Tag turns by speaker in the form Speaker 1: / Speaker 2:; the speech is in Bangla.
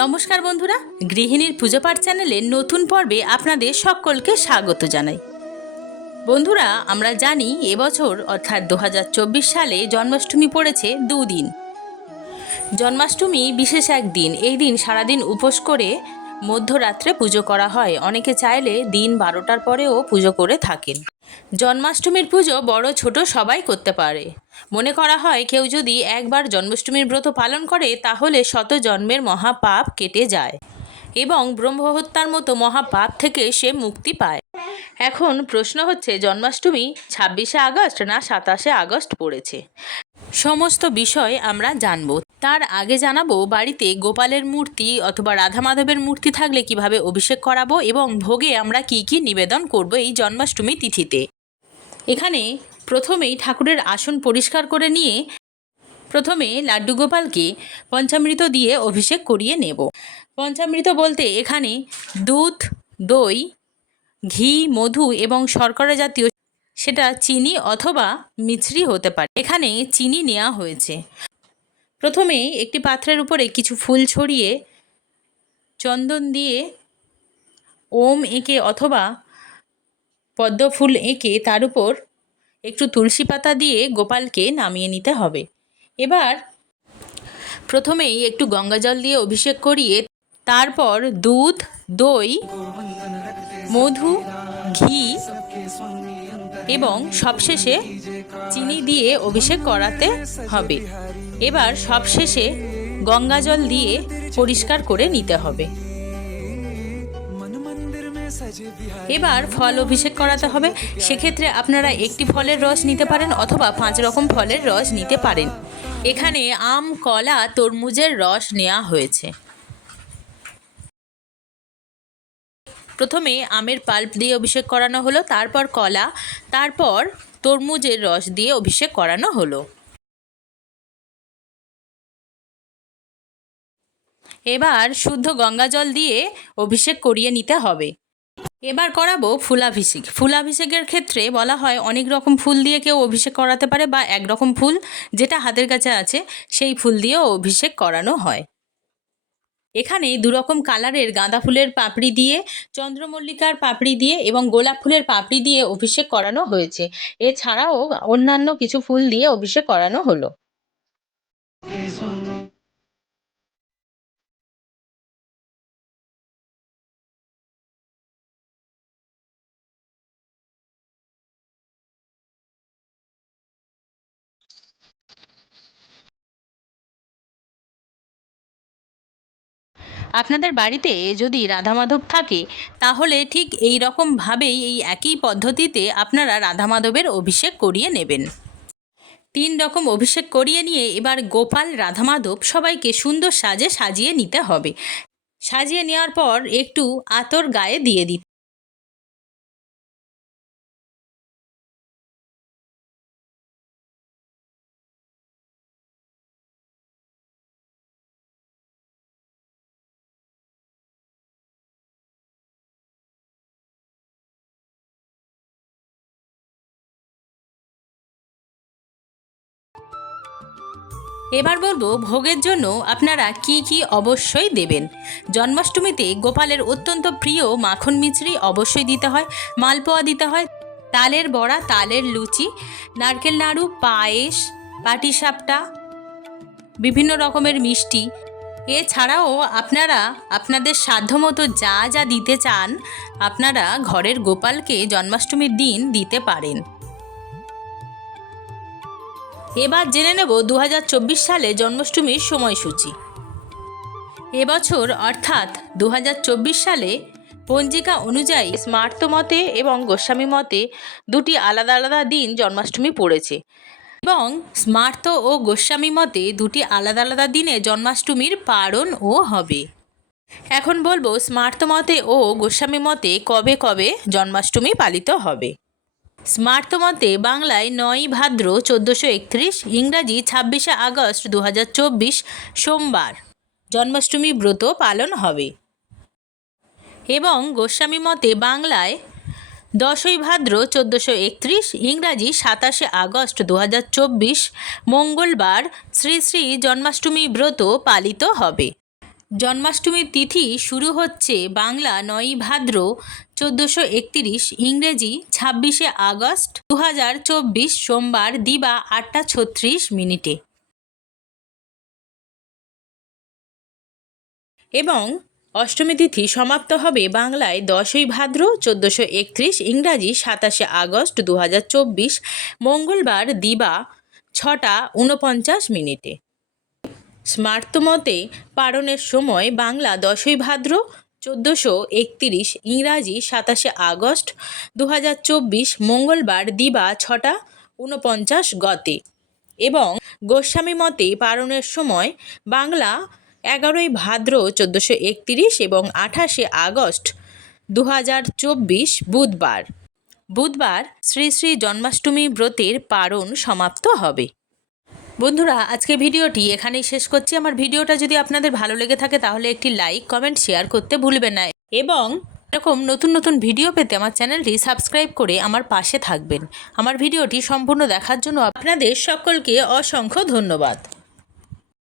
Speaker 1: নমস্কার বন্ধুরা, গৃহিণীর পুজো পাঠ চ্যানেলের নতুন পর্বে আপনাদের সকলকে স্বাগত জানাই। বন্ধুরা, আমরা জানি এবছর অর্থাৎ দু হাজার চব্বিশ সালে জন্মাষ্টমী পড়েছে দুদিন। জন্মাষ্টমী বিশেষ এক দিন, এই দিন সারাদিন উপোস করে মধ্যরাত্রে পুজো করা হয়। অনেকে চাইলে দিন বারোটার পরেও পুজো করে থাকেন। জন্মাষ্টমীর পুজো বড় ছোট সবাই করতে পারে। মনে করা হয় কেউ যদি একবার জন্মাষ্টমীর ব্রত পালন করে, তাহলে শত জন্মের মহাপাপ কেটে যায় এবং ব্রহ্মহত্যার মতো মহাপাপ থেকে সে মুক্তি পায়। এখন প্রশ্ন হচ্ছে, জন্মাষ্টমী ছাব্বিশে আগস্ট না সাতাশে আগস্ট পড়েছে? সমস্ত বিষয় আমরা জানব। তার আগে জানাব, বাড়িতে গোপালের মূর্তি অথবা রাধা মাধবের মূর্তি থাকলে কীভাবে অভিষেক করাবো এবং ভোগে আমরা কি কি নিবেদন করব এই জন্মাষ্টমী তিথিতে। এখানে প্রথমেই ঠাকুরের আসন পরিষ্কার করে নিয়ে প্রথমে লাড্ডু গোপালকে পঞ্চামৃত দিয়ে অভিষেক করিয়ে নেব। পঞ্চামৃত বলতে এখানে দুধ, দই, ঘি, মধু এবং শর্করা জাতীয় সেটা চিনি অথবা মিছরি হতে পারে। এখানে চিনি নেওয়া হয়েছে। প্রথমেই একটি পাত্রের উপরে কিছু ফুল ছড়িয়ে চন্দন দিয়ে ওম এঁকে অথবা পদ্ম ফুল এঁকে তার উপর একটু তুলসী পাতা দিয়ে গোপালকে নামিয়ে নিতে হবে। এবার প্রথমেই একটু গঙ্গা জল দিয়ে অভিষেক করিয়ে তারপর দুধ, দই, মধু, ঘি এবং সবশেষে চিনি দিয়ে অভিষেক করাতে হবে। এবার সবশেষে গঙ্গা জল দিয়ে পরিষ্কার করে নিতে হবে। এবার ফল অভিষেক করাতে হবে। সেক্ষেত্রে আপনারা একটি ফলের রস নিতে পারেন অথবা পাঁচ রকম ফলের রস নিতে পারেন। এখানে আম, কলা, তরমুজের রস নেওয়া হয়েছে। প্রথমে আমের পাল্প দিয়ে অভিষেক করানো হলো, তারপর কলা, তারপর তরমুজের রস দিয়ে অভিষেক করানো হলো। এবার শুদ্ধ গঙ্গা জল দিয়ে অভিষেক করিয়ে নিতে হবে। এবার করাবো ফুলাভিষেক। ফুলাভিষেকের ক্ষেত্রে বলা হয়, অনেক রকম ফুল দিয়ে কেউ অভিষেক করাতে পারে বা এক রকম ফুল যেটা হাতের কাছে আছে, সেই ফুল দিয়েও অভিষেক করানো হয়। এখানে দুরকম কালারের গাঁদা ফুলের পাপড়ি দিয়ে, চন্দ্রমল্লিকার পাপড়ি দিয়ে এবং গোলাপ ফুলের পাপড়ি দিয়ে অভিষেক করানো হয়েছে। এছাড়াও অন্যান্য কিছু ফুল দিয়ে অভিষেক করানো হলো। আপনাদের বাড়িতে যদি রাধা মাধব থাকে, তাহলে ঠিক এই রকমভাবেই এই একই পদ্ধতিতে আপনারা রাধা মাধবের অভিষেক করিয়ে নেবেন। তিন রকম অভিষেক করিয়ে নিয়ে এবার গোপাল রাধা মাধব সবাইকে সুন্দর সাজে সাজিয়ে নিতে হবে। সাজিয়ে নেওয়ার পর একটু আতর গায়ে দিয়ে দিতে এবার বলব ভোগের জন্য আপনারা কি কি অবশ্যই দেবেন। জন্মাষ্টমীতে গোপালের অত্যন্ত প্রিয় মাখন মিছরি অবশ্যই দিতে হয়, মালপোয়া দিতে হয়, তালের বড়া, তালের লুচি, নারকেল নাড়ু, পায়েস, পাটিসাপটা, বিভিন্ন রকমের মিষ্টি। এছাড়াও আপনারা আপনাদের সাধ্যমতো যা যা দিতে চান, আপনারা ঘরের গোপালকে জন্মাষ্টমীর দিন দিতে পারেন। এবার জেনে নেব দু হাজার চব্বিশ সালে জন্মাষ্টমীর সময়সূচি। এবছর, অর্থাৎ দু হাজার চব্বিশ সালে, পঞ্জিকা অনুযায়ী স্মার্ত মতে এবং গোস্বামী মতে দুটি আলাদা আলাদা দিন জন্মাষ্টমী পড়েছে এবং স্মার্ত ও গোস্বামী মতে দুটি আলাদা আলাদা দিনে জন্মাষ্টমীর পারণও হবে। এখন বলব, স্মার্ত মতে ও গোস্বামী মতে কবে কবে জন্মাষ্টমী পালিত হবে? স্মার্ত মতে বাংলায় নয়ই ভাদ্র চোদ্দোশো একত্রিশ, ইংরাজি ছাব্বিশে আগস্ট দু হাজার চব্বিশ সোমবার। জন্মাষ্টমী ব্রত পালন হবে। এবং গোস্বামী মতে বাংলায় দশই ভাদ্র চোদ্দোশো একত্রিশ, ইংরাজি সাতাশে আগস্ট দু হাজার চব্বিশ মঙ্গলবার শ্রী শ্রী জন্মাষ্টমী ব্রত পালিত হবে। জন্মাষ্টমীর তিথি শুরু হচ্ছে বাংলা নয়ই ভাদ্র চোদ্দোশো একতিরিশ ইংরেজি ছাব্বিশে আগস্ট দু হাজার চব্বিশ সোমবার দিবা আটটা ছত্রিশ মিনিটে। এবং অষ্টমী তিথি সমাপ্ত হবে বাংলায় দশই ভাদ্র চোদ্দোশো একত্রিশ ইংরাজি সাতাশে আগস্ট দু হাজার চব্বিশ মঙ্গলবার দিবা ছটা উনপঞ্চাশ মিনিটে। স্মার্তমতে পারণের সময় বাংলা দশই ভাদ্র, চোদ্দোশো একতিরিশ ইংরাজি সাতাশে আগস্ট দু হাজার চব্বিশ মঙ্গলবার দিবা ছটা উনপঞ্চাশ গতে। এবং গোস্বামী মতে পারণের সময় বাংলা এগারোই ভাদ্র, চোদ্দোশো একতিরিশ এবং আঠাশে আগস্ট দু হাজার চব্বিশ বুধবার। বুধবার শ্রী শ্রী জন্মাষ্টমী ব্রতের পারণ সমাপ্ত হবে। বন্ধুরা আজকে ভিডিওটি এখানেই শেষ করছি। আমার ভিডিওটা যদি আপনাদের ভালো লেগে থাকে, তাহলে একটি লাইক, কমেন্ট, শেয়ার করতে ভুলবেন না। এবং এরকম নতুন নতুন ভিডিও পেতে আমার চ্যানেলটি সাবস্ক্রাইব করে আমার পাশে থাকবেন। আমার ভিডিওটি সম্পূর্ণ দেখার জন্য আপনাদের সকলকে অসংখ্য ধন্যবাদ।